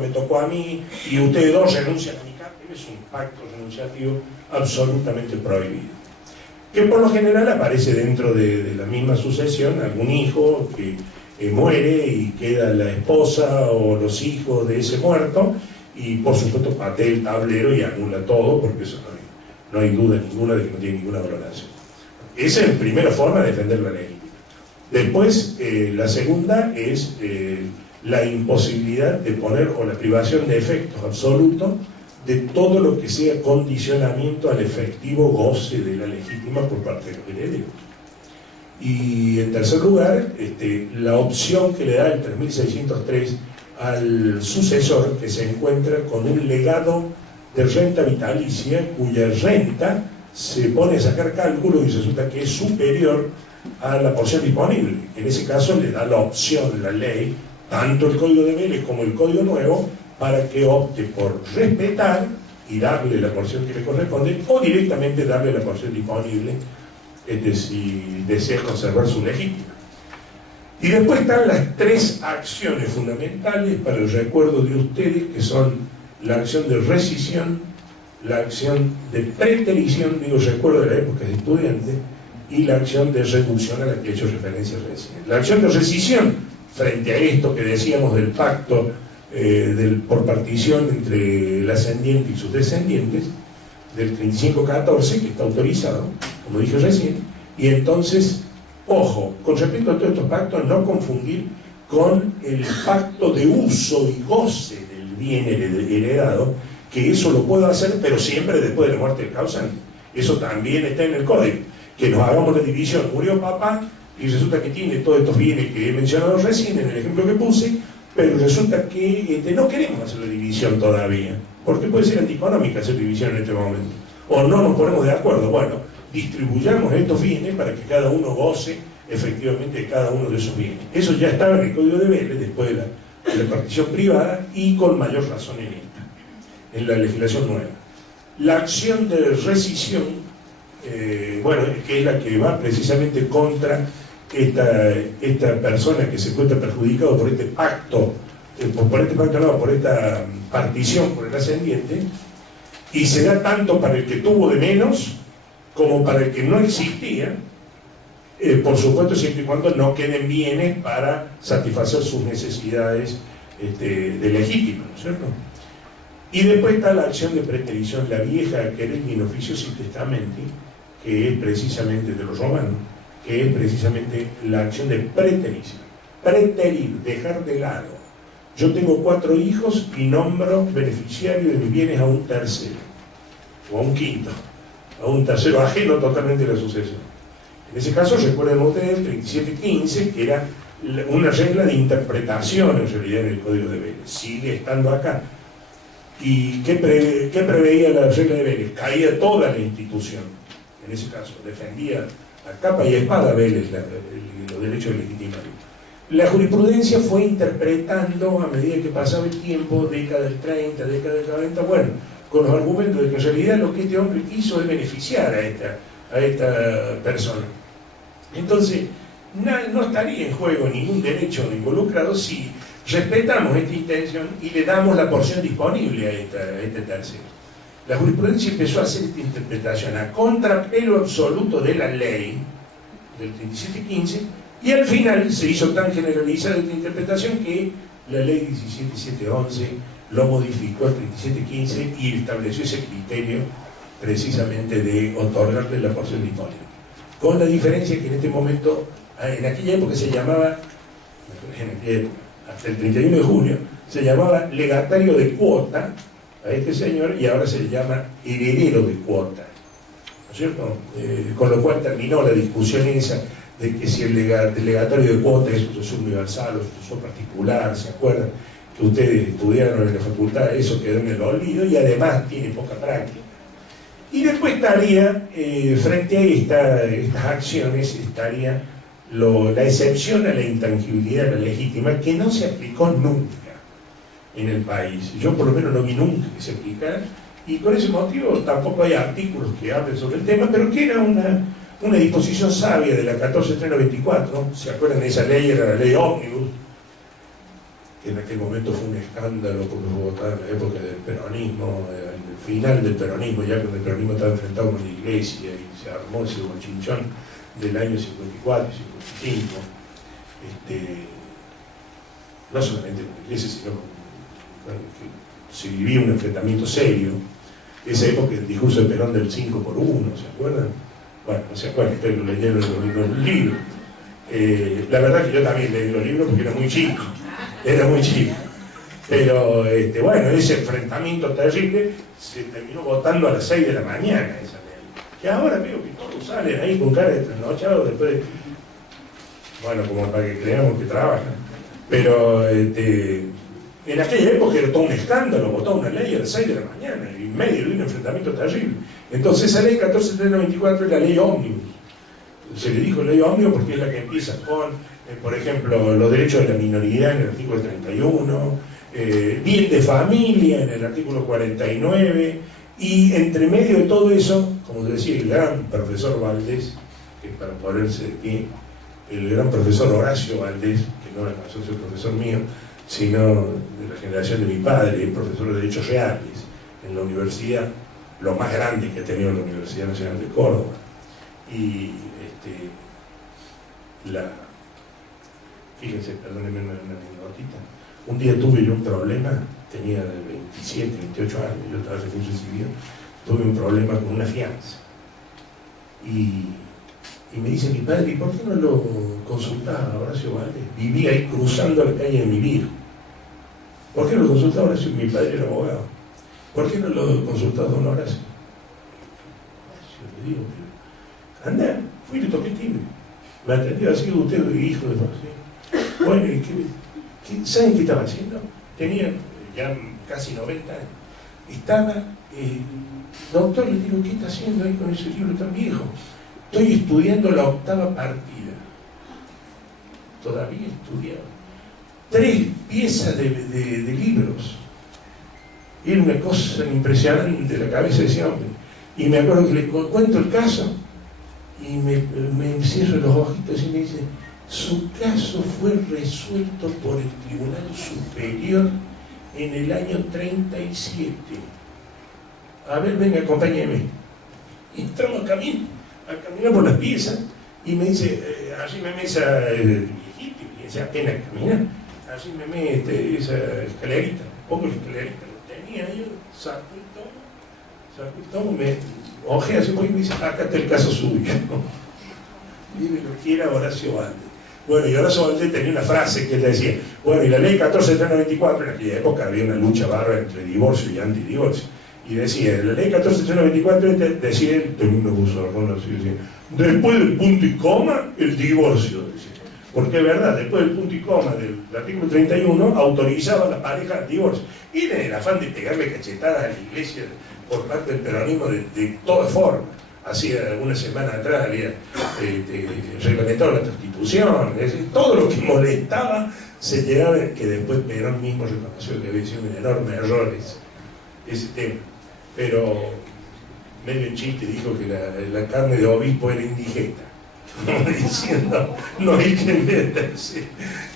me tocó a mí y ustedes dos renuncian a mi cargo. Es un pacto renunciativo absolutamente prohibido, que por lo general aparece dentro de la misma sucesión algún hijo que muere y queda la esposa o los hijos de ese muerto, y por supuesto patea el tablero y anula todo, porque eso no hay duda ninguna de que no tiene ninguna valoración. Esa es la primera forma de defender la legítima. Después, la segunda es la imposibilidad de poner, o la privación de efectos absolutos de todo lo que sea condicionamiento al efectivo goce de la legítima por parte de los herederos. Y en tercer lugar, la opción que le da el 3603 al sucesor, que se encuentra con un legado de renta vitalicia, cuya renta se pone a sacar cálculo y resulta que es superior a la porción disponible. En ese caso le da la opción, la ley, tanto el Código de Vélez como el Código Nuevo, para que opte por respetar y darle la porción que le corresponde, o directamente darle la porción disponible, si desea conservar su legítima. Y después están las tres acciones fundamentales para el recuerdo de ustedes, que son la acción de rescisión, la acción de preterición, digo recuerdo de la época de estudiante, y la acción de reducción a la que he hecho referencia recién. La acción de rescisión, frente a esto que decíamos del pacto por partición entre el ascendiente y sus descendientes, del 3514, que está autorizado, como dije recién, y entonces, ojo, con respecto a todos estos pactos, no confundir con el pacto de uso y goce del bien heredado, que eso lo puedo hacer, pero siempre después de la muerte del causante. Eso también está en el código, que nos hagamos la división. Murió papá y resulta que tiene todos estos bienes que he mencionado recién en el ejemplo que puse, pero resulta que no queremos hacer la división todavía, porque puede ser antieconómica hacer división en este momento, o no nos ponemos de acuerdo. Bueno, distribuyamos estos bienes para que cada uno goce efectivamente de cada uno de esos bienes. Eso ya estaba en el Código de Vélez después de la partición privada, y con mayor razón en la legislación nueva. La acción de rescisión, bueno, que es la que va precisamente contra esta persona que se encuentra perjudicado por este pacto, por esta partición por el ascendiente, y se da tanto para el que tuvo de menos como para el que no existía, por supuesto siempre y cuando no queden bienes para satisfacer sus necesidades de legítima, ¿no es cierto? Y después está la acción de preterición, la vieja querella in officio sin testamenti, que es precisamente de los romanos, que es precisamente la acción de preterición. Preterir, dejar de lado. Yo tengo 4 hijos y nombro beneficiario de mis bienes a un tercero, o a un quinto, a un tercero ajeno totalmente a la sucesión. En ese caso, recuerden ustedes el 3715, que era una regla de interpretación en realidad en el Código de Vélez. Sigue estando acá. ¿Y qué preveía la regla de Vélez? Caía toda la institución. En ese caso, defendía a capa y espada Vélez los derechos de legitimación. La jurisprudencia fue interpretando a medida que pasaba el tiempo, década del 30, década del 40, bueno, con los argumentos de que en realidad lo que este hombre quiso es beneficiar a esta persona. Entonces, no estaría en juego ningún derecho involucrado si respetamos esta intención y le damos la porción disponible a este tercero. La jurisprudencia empezó a hacer esta interpretación a contrapelo absoluto de la ley del 3715, y al final se hizo tan generalizada esta interpretación que la ley 17711 lo modificó al 3715 y estableció ese criterio precisamente de otorgarle la porción disponible. Con la diferencia que en este momento, en aquella época se llamaba, hasta el 31 de junio, se llamaba legatario de cuota a este señor, y ahora se le llama heredero de cuota, ¿no es cierto? Con lo cual terminó la discusión esa de que si el legatario de cuota es sucesor universal o sucesor particular, ¿se acuerdan? Que ustedes estudiaron en la facultad, eso quedó en el olvido y además tiene poca práctica. Y después estaría, frente a estas acciones, estaría la excepción a la intangibilidad de la legítima, que no se aplicó nunca en el país. Yo por lo menos no vi nunca que se aplicara, y por ese motivo tampoco hay artículos que hablen sobre el tema, pero que era una disposición sabia de la 14.394, ¿se acuerdan de esa ley? Era la ley ómnibus, que en aquel momento fue un escándalo porque fue votada en la época del peronismo, al final del peronismo, ya cuando el peronismo estaba enfrentado con la iglesia y se armó ese bochinchón del año 54 y 55. No solamente con la iglesia, sino que se vivía un enfrentamiento serio. Esa época el discurso de Perón del 5 por 1, ¿se acuerdan? Bueno, no se acuerdan, pero leyeron los libros. La verdad que yo también leí los libros porque era muy chico. Pero bueno, ese enfrentamiento terrible se terminó votando a las 6 de la mañana esa ley. Que ahora veo que todos salen ahí con cara de trasnochados después de... Bueno, como para que creamos que trabajan. Pero en aquella época era todo un escándalo, votó una ley a las 6 de la mañana y en medio de un enfrentamiento terrible. Entonces esa ley 14.394 es la ley ómnibus. Se le dijo ley ómnibus porque es la que empieza con, por ejemplo, los derechos de la minoridad en el artículo 31, bien de familia en el artículo 49, y entre medio de todo eso, como decía el gran profesor Valdés, que para ponerse de pie, el gran profesor Horacio Valdés, que no alcanzó a ser profesor mío, sino de la generación de mi padre, profesor de Derechos Reales en la universidad, lo más grande que ha tenido la Universidad Nacional de Córdoba. Y fíjense, perdónenme una anécdotita. Un día tuve yo un problema, tenía 27, 28 años, yo estaba recién recibido, tuve un problema con una fianza. Y me dice mi padre, ¿y por qué no lo consultaba Horacio Valdés? Vivía ahí cruzando la calle de mi viejo. ¿Por qué no lo consultaba Horacio? Mi padre era abogado. ¿Por qué no lo consultaba don Horacio? Horacio, le digo, anda, fui y le toqué el timbre. Me atendió así, usted hijo de así. Bueno, ¿y saben qué estaba haciendo? Tenía ya casi 90 años. Estaba, doctor, le digo, ¿qué está haciendo ahí con ese libro tan viejo? Estoy estudiando la 8ª partida. Todavía estudiaba. 3 piezas de libros. Era una cosa impresionante la cabeza de ese hombre. Y me acuerdo que le cuento el caso y me encierro los ojitos y me dice, su caso fue resuelto por el Tribunal Superior en el año 37. A ver, venga, acompáñeme. Y entramos a caminar por las piezas y me dice, allí me mesa el viejito, y dice, apenas camina, allí me mete esa escalerita, un poco la escalerita, lo tenía yo, saco el tomo, me ojea así y me dice, acá está el caso suyo. Mire lo que era Horacio Valdés. Bueno, y Horacio Valdés tenía una frase que él decía, bueno, y la ley 14.394, en aquella época había una lucha bárbara entre divorcio y antidivorcio, y decía, la ley 14.394 decía, termino buzarrón así, decía, después del punto y coma, el divorcio, decía. Porque es verdad, después del punto y coma del artículo 31, autorizaba a la pareja al divorcio. Y en el afán de pegarle cachetadas a la iglesia por parte del peronismo de todas formas. Hacía algunas semanas atrás había reglamentado la prostitución, es decir, todo lo que molestaba se llegaba, que después Perón mismo reconoció que había sido un enorme error ese tema. Pero medio en chiste dijo que la carne de obispo era indigesta, diciendo, no hay que meterse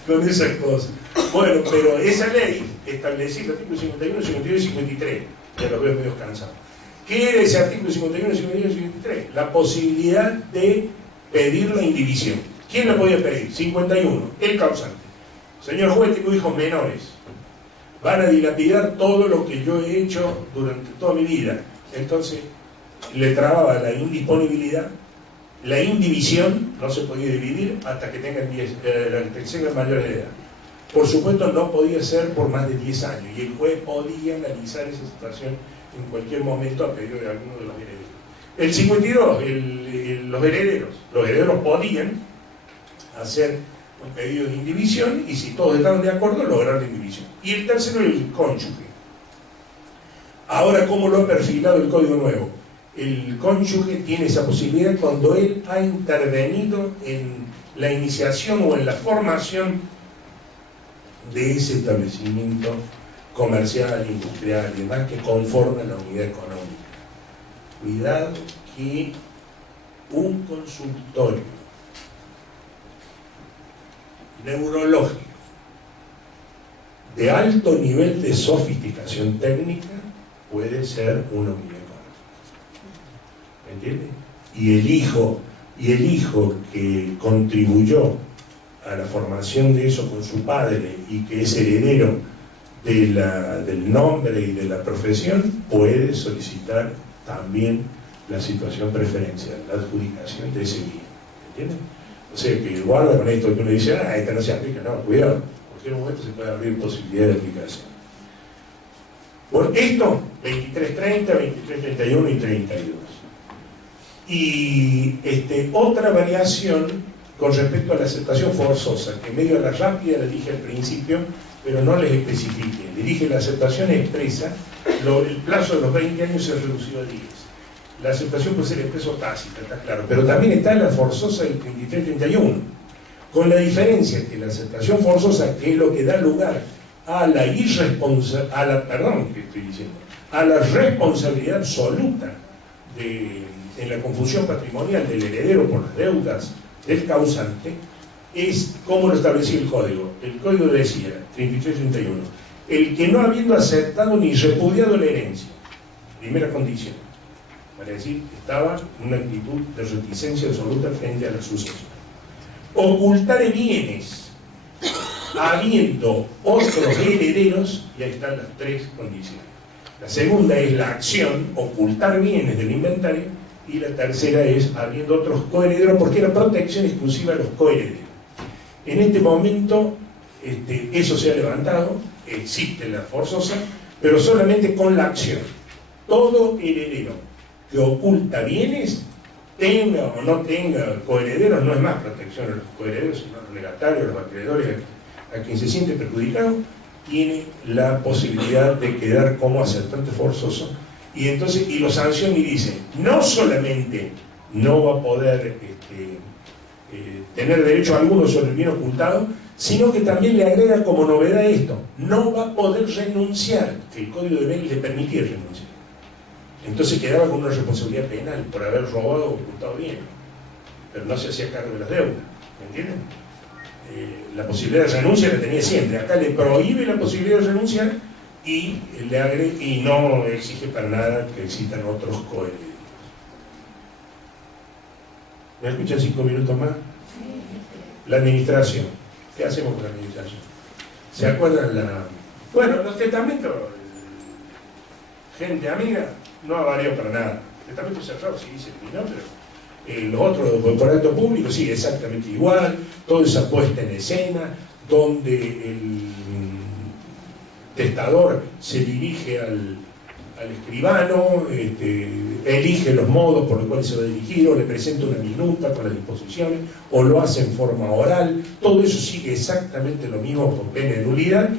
con esas cosas. Bueno, pero esa ley establecía el artículo 51, 52 y 53, ya lo veo medio cansado. ¿Qué era ese artículo 51, 52 y 53? La posibilidad de pedir la indivisión. ¿Quién la podía pedir? 51, el causante. Señor juez, tengo hijos menores, van a dilapidar todo lo que yo he hecho durante toda mi vida. Entonces, le trababa la indisponibilidad, la indivisión, no se podía dividir hasta que tengan mayores de edad. Por supuesto, no podía ser por más de 10 años, y el juez podía analizar esa situación en cualquier momento a pedido de alguno de los herederos. El 52, los herederos podían hacer un pedido de indivisión y si todos estaban de acuerdo, lograr la indivisión. Y el tercero, el cónyuge. Ahora, ¿cómo lo ha perfilado el Código Nuevo? El cónyuge tiene esa posibilidad cuando él ha intervenido en la iniciación o en la formación de ese establecimiento comercial, industrial y demás que conforma la unidad económica. Cuidado que un consultorio neurológico de alto nivel de sofisticación técnica puede ser una unidad económica. ¿Me entiende? Y el hijo que contribuyó a la formación de eso con su padre y que es heredero del nombre y de la profesión, puede solicitar también la situación preferencial, la adjudicación de ese bien. ¿Entienden? O sea que guarda con esto que uno dice, esta no se aplica, no, cuidado, en cualquier momento se puede abrir posibilidad de aplicación. Bueno, esto, 2330, 2331 y 32. Y otra variación con respecto a la aceptación forzosa, que medio a la rápida la dije al principio, pero no les especifique. Le dije la aceptación expresa, el plazo de los 20 años se redució a 10. La aceptación puede ser expreso tácita, está claro, pero también está la forzosa del 2331, con la diferencia que la aceptación forzosa, que es lo que da lugar a la responsabilidad absoluta en la confusión patrimonial del heredero por las deudas del causante, es como lo establecía el código. El código decía, 3331, el que no habiendo aceptado ni repudiado la herencia, primera condición, para decir que estaba en una actitud de reticencia absoluta frente a la sucesión. Ocultare bienes, habiendo otros herederos, y ahí están las tres condiciones. La segunda es la acción, ocultar bienes del inventario, y la tercera es habiendo otros coherederos, porque era protección exclusiva a los coherederos. En este momento, eso se ha levantado, existe la forzosa, pero solamente con la acción. Todo heredero que oculta bienes, tenga o no tenga coherederos, no es más protección a los coherederos, sino a los legatarios, a los acreedores, a quien se siente perjudicado, tiene la posibilidad de quedar como aceptante forzoso, y entonces, y lo sanciona y dice, no solamente no va a poder tener derecho alguno sobre el bien ocultado, sino que también le agrega como novedad esto, no va a poder renunciar, que el Código de Ley le permitía renunciar. Entonces quedaba con una responsabilidad penal por haber robado o ocultado bien, pero no se hacía cargo de las deudas, ¿me entienden? La posibilidad de renuncia la tenía siempre. Acá le prohíbe la posibilidad de renunciar y le agrega, y no exige para nada que existan otros coherederos. ¿Me escuchan 5 minutos más? La administración. ¿Qué hacemos con la administración? ¿Se acuerdan Bueno, los testamentos, gente amiga, no ha variado para nada. El testamento cerrado sí se eliminó, pero los otros, por acto público, sí, exactamente igual. Toda esa puesta en escena, donde el testador se dirige al escribano, elige los modos por los cuales se va a dirigir, o le presenta una minuta con las disposiciones, o lo hace en forma oral. Todo eso sigue exactamente lo mismo con pena de nulidad,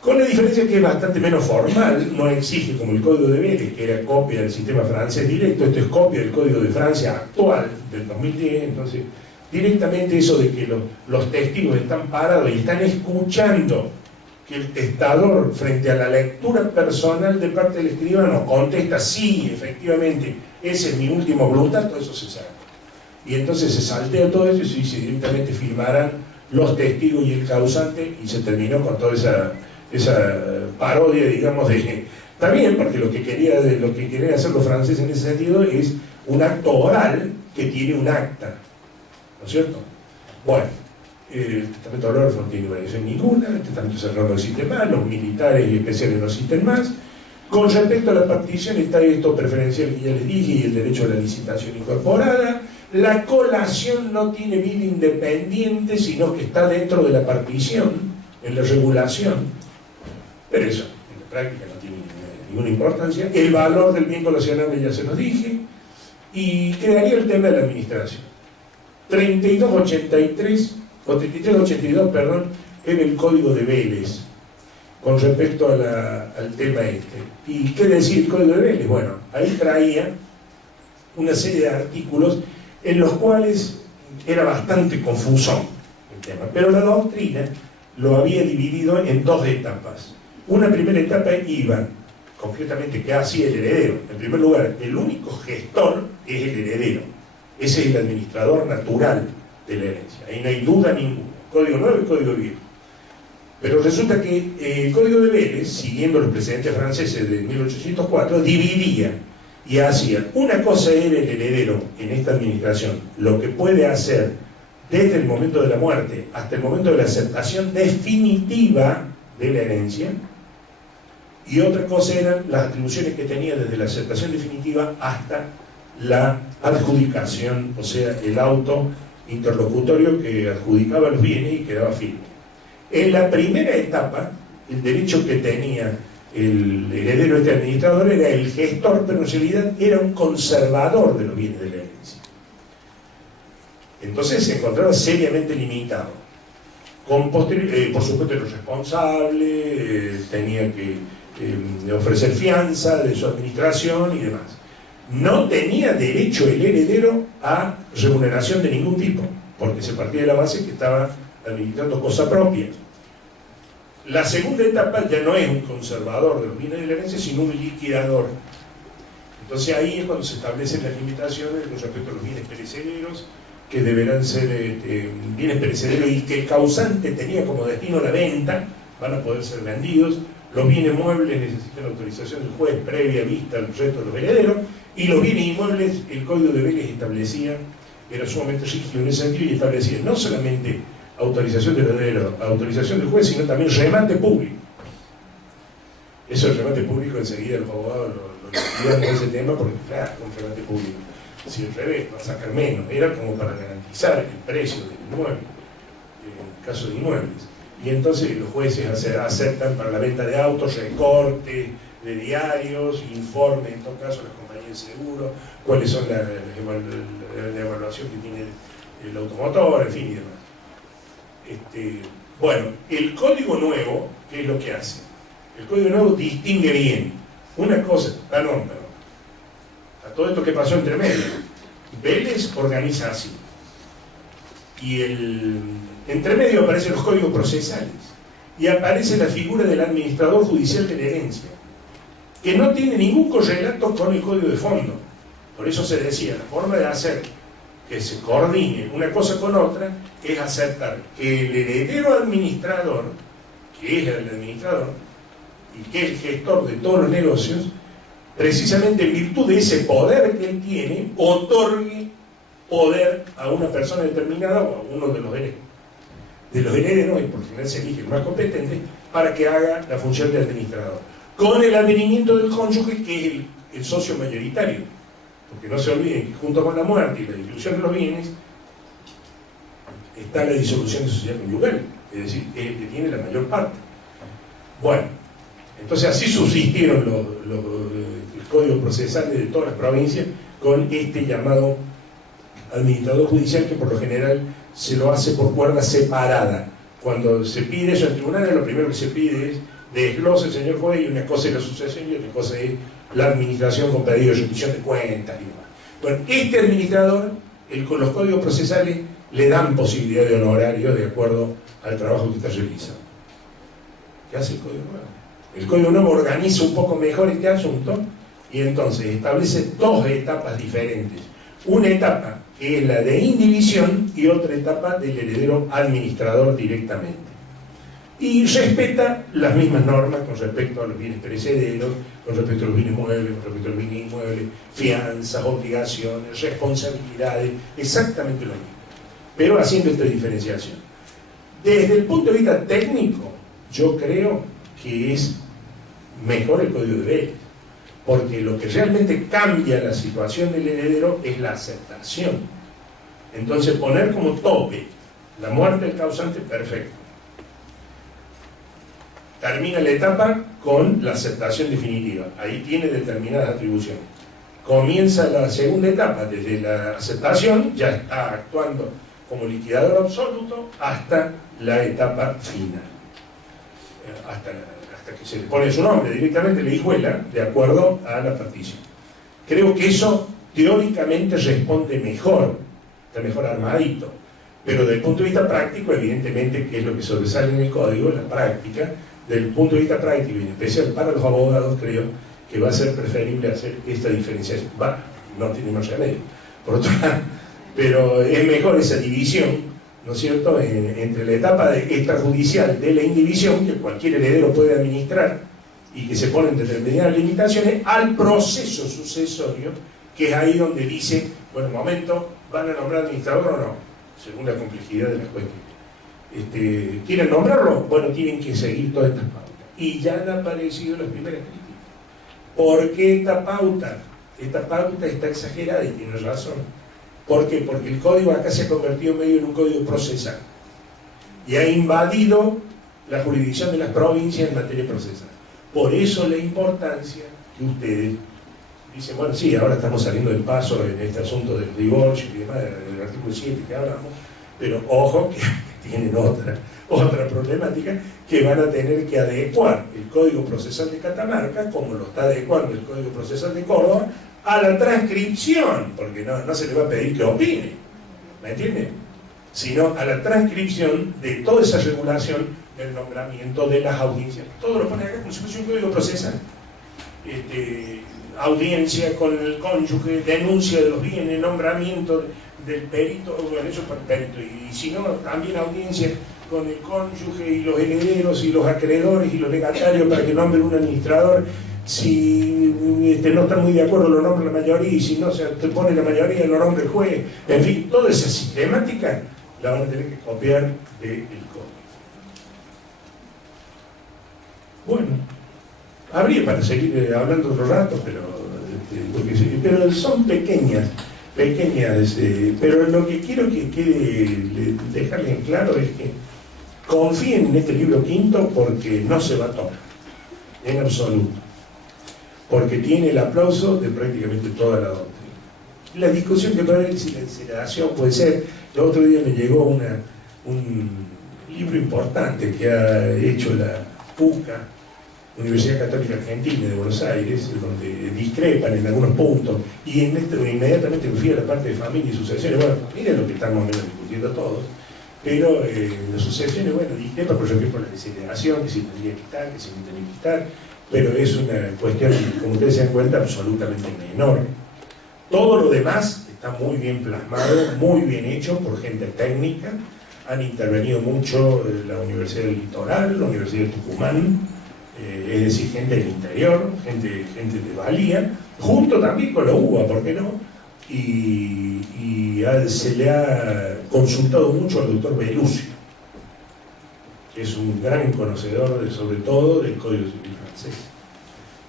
con la diferencia que es bastante menos formal, no exige como el Código de Vélez, que era copia del sistema francés directo, esto es copia del Código de Francia actual, del 2010, entonces directamente eso de que los testigos están parados y están escuchando que el testador, frente a la lectura personal de parte del escribano, contesta, sí, efectivamente, ese es mi último voluntad, todo eso se saca. Y entonces se saltea todo eso y se directamente firmarán los testigos y el causante, y se terminó con toda esa parodia, digamos, de... Está bien, porque lo que querían hacer los franceses en ese sentido es un acto oral que tiene un acta, ¿no es cierto? Bueno, el testamento oral no tiene variación ninguna, el testamento cerrado no existe más, los militares y especiales no existen más. Con respecto a la partición está esto preferencial que ya les dije, y el derecho a la licitación incorporada. La colación no tiene vida independiente, sino que está dentro de la partición, en la regulación, pero eso en la práctica no tiene ninguna importancia. El valor del bien colacionable ya se los dije, y quedaría el tema de la administración. 3382, perdón, era el Código de Vélez con respecto al tema este. ¿Y qué decir el Código de Vélez? Bueno, ahí traía una serie de artículos en los cuales era bastante confuso el tema, pero la doctrina lo había dividido en dos etapas. Una primera etapa iba, concretamente, ¿qué hacía el heredero? En primer lugar, el único gestor es el heredero. Ese es el administrador natural de la herencia. Ahí no hay duda ninguna. Código nuevo y código viejo. Pero resulta que el Código de Vélez, siguiendo los precedentes franceses de 1804, dividía y hacía, una cosa era el heredero en esta administración, lo que puede hacer desde el momento de la muerte hasta el momento de la aceptación definitiva de la herencia, y otra cosa eran las atribuciones que tenía desde la aceptación definitiva hasta la adjudicación, o sea, el auto interlocutorio que adjudicaba los bienes y quedaba firme. En la primera etapa, el derecho que tenía el heredero este administrador era el gestor, pero en realidad era un conservador de los bienes de la herencia. Entonces se encontraba seriamente limitado. Por supuesto era responsable, tenía que ofrecer fianza de su administración y demás. No tenía derecho el heredero a remuneración de ningún tipo, porque se partía de la base que estaba administrando cosa propia. La segunda etapa ya no es un conservador de los bienes de la herencia, sino un liquidador. Entonces ahí es cuando se establecen las limitaciones con respecto a los bienes perecederos, que deberán ser bienes perecederos y que el causante tenía como destino la venta, van a poder ser vendidos. Los bienes muebles necesitan autorización del juez previa vista al resto de los herederos, y los bienes inmuebles, el Código de Vélez establecía, era sumamente rígido en ese sentido, y establecía no solamente autorización del heredero, autorización del juez, sino también remate público. Eso del remate público enseguida los abogados lo liquidan con ese tema, porque claro, un remate público, si al revés, va a sacar menos, era como para garantizar el precio del inmueble, en el caso de inmuebles. Y entonces los jueces aceptan para la venta de autos, recorte de diarios, informe en todo caso a las compañías de seguro, cuáles son la evaluación que tiene el automotor, en fin y demás. Bueno, el Código Nuevo, ¿qué es lo que hace? El Código Nuevo distingue bien una cosa, perdón, a todo esto que pasó entre medio. Vélez organiza así, y entre medio aparecen los códigos procesales, y aparece la figura del administrador judicial de la herencia, que no tiene ningún correlato con el código de fondo. Por eso se decía, la forma de hacer que se coordine una cosa con otra es aceptar que el heredero administrador, que es el administrador y que es el gestor de todos los negocios, precisamente en virtud de ese poder que él tiene, otorgue poder a una persona determinada o a uno de los herederos, y por general se elige el más competente, para que haga la función de administrador, con el advenimiento del cónyuge, que es el socio mayoritario. Porque no se olviden que junto con la muerte y la distribución de los bienes está la disolución de sociedad conyugal, es decir, es el que tiene la mayor parte. Bueno, entonces así subsistieron los códigos procesales de todas las provincias con este llamado administrador judicial, que por lo general se lo hace por cuerda separada. Cuando se pide eso en tribunales, lo primero que se pide es desglose el señor juez, y una cosa es la sucesión y otra cosa es la administración con pedido de rendición de cuentas y demás. Bueno, este administrador, con los códigos procesales, le dan posibilidad de honorarios de acuerdo al trabajo que está realizando. ¿Qué hace el Código Nuevo? El Código Nuevo organiza un poco mejor este asunto y entonces establece dos etapas diferentes. Una etapa que es la de indivisión y otra etapa del heredero administrador directamente. Y respeta las mismas normas con respecto a los bienes perecederos, con respecto a los bienes muebles, con respecto a los bienes inmuebles, fianzas, obligaciones, responsabilidades, exactamente lo mismo, pero haciendo esta diferenciación. Desde el punto de vista técnico, yo creo que es mejor el Código de Vélez, porque lo que realmente cambia la situación del heredero es la aceptación. Entonces poner como tope la muerte del causante, perfecto. Termina la etapa con la aceptación definitiva, ahí tiene determinadas atribuciones. Comienza la segunda etapa, desde la aceptación ya está actuando como liquidador absoluto hasta la etapa final, hasta que se le pone su nombre directamente, la hijuela, de acuerdo a la partición. Creo que eso teóricamente responde mejor, está mejor armadito, pero desde el punto de vista práctico, evidentemente, que es lo que sobresale en el código, la práctica. Desde el punto de vista práctico, y en especial para los abogados, creo que va a ser preferible hacer esta diferenciación. No tiene más remedio, por otro lado, pero es mejor esa división, ¿no es cierto?, entre la etapa extrajudicial de la inhibición, que cualquier heredero puede administrar y que se ponen determinadas limitaciones, al proceso sucesorio, que es ahí donde dice, bueno, un momento, ¿van a nombrar administrador o no? Según la complejidad de las cuestiones. ¿Quieren nombrarlo? Bueno, tienen que seguir todas estas pautas. Y ya han aparecido las primeras críticas. ¿Por qué esta pauta? Esta pauta está exagerada y tiene razón. ¿Por qué? Porque el código acá se ha convertido medio en un código procesal y ha invadido la jurisdicción de las provincias en materia procesal. Por eso la importancia que ustedes dicen, bueno, sí, ahora estamos saliendo del paso en este asunto del divorcio y demás, del artículo 7 que hablamos, pero ojo que tienen otra problemática, que van a tener que adecuar el Código Procesal de Catamarca, como lo está adecuando el Código Procesal de Córdoba, a la transcripción, porque no se le va a pedir que opine, ¿me entienden? Sino a la transcripción de toda esa regulación del nombramiento de las audiencias. Todo lo pone acá como si fuese un código procesal. Audiencia con el cónyuge, denuncia de los bienes, nombramiento del perito, bueno, eso para el perito, y si no, también audiencia con el cónyuge y los herederos y los acreedores y los legatarios para que nombren un administrador. Si no están muy de acuerdo, lo nombra la mayoría, y si no se te pone la mayoría, lo nombra el juez. En fin, toda esa sistemática la van a tener que copiar del código. Bueno, habría para seguir hablando otro rato, pero son pequeñas, pero lo que quiero que quede, dejarles en claro es que confíen en este libro quinto, porque no se va a tomar, en absoluto, porque tiene el aplauso de prácticamente toda la doctrina. La discusión que puede haber si la incineración puede ser. El otro día me llegó un libro importante que ha hecho la UCA, Universidad Católica Argentina de Buenos Aires, donde discrepan en algunos puntos, y inmediatamente me fui a la parte de familia y sucesiones. Bueno, familia es lo que estamos menos discutiendo todos, pero las sucesiones, bueno, discrepan por ejemplo por la desintegración, que si tendría que estar, que si no tendría que estar, pero es una cuestión, como ustedes se dan cuenta, absolutamente menor. Todo lo demás está muy bien plasmado, muy bien hecho por gente técnica. Han intervenido mucho la Universidad del Litoral, la Universidad de Tucumán, es decir, gente del interior, gente de valía, junto también con la UBA, ¿por qué no? Y se le ha consultado mucho al doctor Belucio, que es un gran conocedor, sobre todo, del Código Civil francés.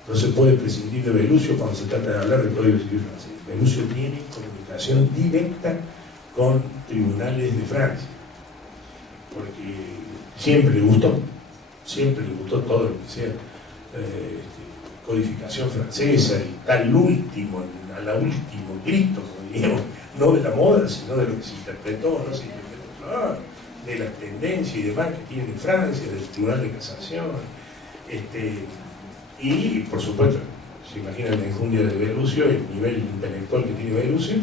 No se puede prescindir de Belucio cuando se trata de hablar del Código Civil francés. Belucio tiene comunicación directa con tribunales de Francia, porque siempre le gustó todo lo que sea codificación francesa, y está al último grito, como diríamos, no de la moda, sino de lo que se interpretó, no se interpretó, de las tendencias y demás que tiene Francia, del Tribunal de Casación, y por supuesto, se imaginan la enjundia de Belucio, el nivel intelectual que tiene Belucio,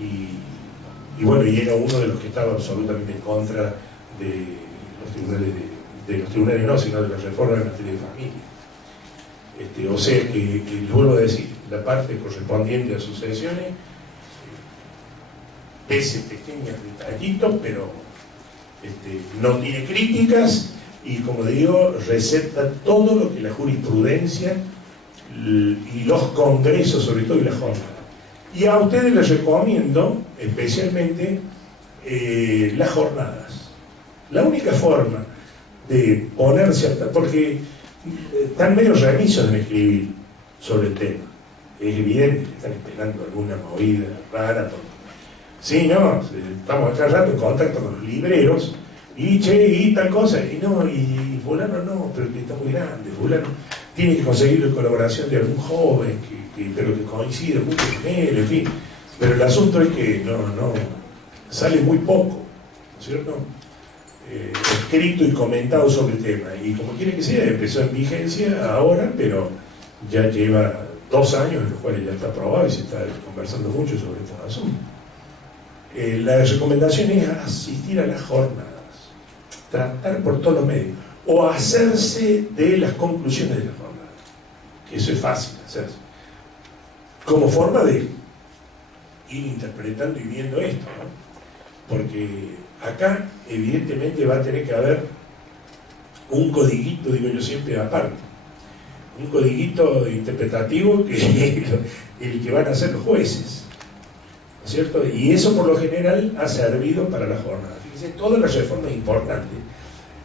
y bueno, y era uno de los que estaba absolutamente en contra de los tribunales no, sino de las reformas en materia de familia. O sea que les vuelvo a decir, la parte correspondiente a sucesiones, pese pequeños detallitos, pero no tiene críticas, y como digo, recepta todo lo que la jurisprudencia y los congresos, sobre todo, y las jornadas. Y a ustedes les recomiendo especialmente las jornadas. La única forma de ponerse, porque están medio remisos en escribir sobre el tema. Es evidente que están esperando alguna movida rara, porque sí, no, estamos acá rato en contacto con los libreros, y tal cosa, y fulano no, pero que está muy grande, fulano tiene que conseguir la colaboración de algún joven, pero que coincide mucho con él, en fin. Pero el asunto es que no sale muy poco, ¿no es cierto? Escrito y comentado sobre el tema, y como quiere que sea, empezó en vigencia ahora, pero ya lleva 2 años en los cuales ya está aprobado y se está conversando mucho sobre estos asuntos. La recomendación es asistir a las jornadas, tratar por todos los medios, o hacerse de las conclusiones de las jornadas, que eso es fácil hacerse, como forma de ir interpretando y viendo esto, ¿no? Porque Acá evidentemente va a tener que haber un codiguito, digo yo siempre, aparte, un codiguito interpretativo que el que van a hacer los jueces, ¿no es cierto? Y eso por lo general ha servido para la jornada. Fíjense, todas las reformas importantes,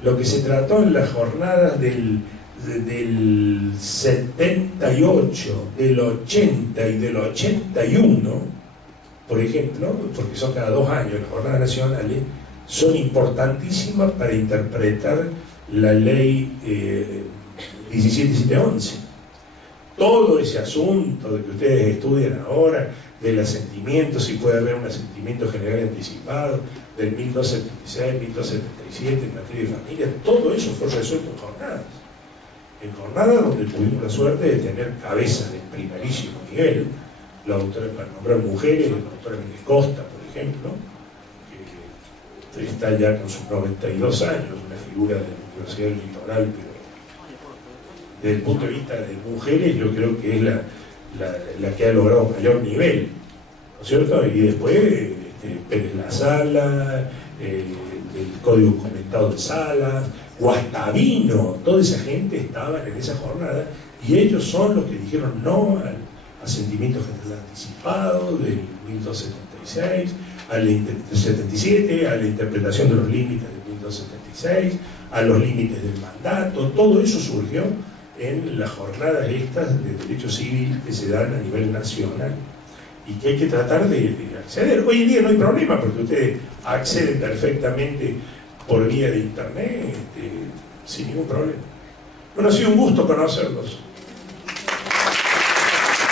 lo que se trató en las jornadas del 78, del 80 y del 81, por ejemplo, porque son cada 2 años las jornadas nacionales, son importantísimas para interpretar la ley 17711. Todo ese asunto de que ustedes estudian ahora, del asentimiento, si puede haber un asentimiento general anticipado, del 1276, 1277 en materia de familia, todo eso fue resuelto en jornadas. En jornadas donde tuvimos la suerte de tener cabezas de primerísimo nivel, la doctora, para nombrar mujeres, la doctora Méndez Costa, por ejemplo, que está ya con sus 92 años, una figura de la Universidad del Litoral, pero desde el punto de vista de mujeres yo creo que es la que ha logrado mayor nivel, ¿no es cierto? Y después Pérez La Sala, el Código Comentado de Salas, Guastavino, toda esa gente estaban en esa jornada y ellos son los que dijeron no al asentimiento general anticipado del 1276, al 77, a la interpretación de los límites del 1276, a los límites del mandato. Todo eso surgió en las jornadas estas de derecho civil que se dan a nivel nacional y que hay que tratar de acceder. Hoy en día no hay problema porque ustedes acceden perfectamente por vía de internet sin ningún problema. Bueno, ha sido un gusto conocerlos.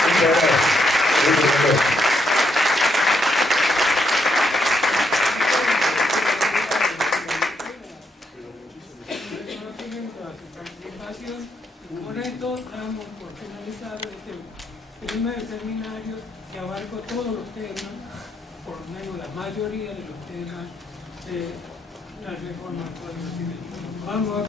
Muchas gracias. Con esto damos por finalizado este primer seminario que abarcó todos los temas, por lo menos la mayoría de los temas de la reforma del Código Civil. Vamos a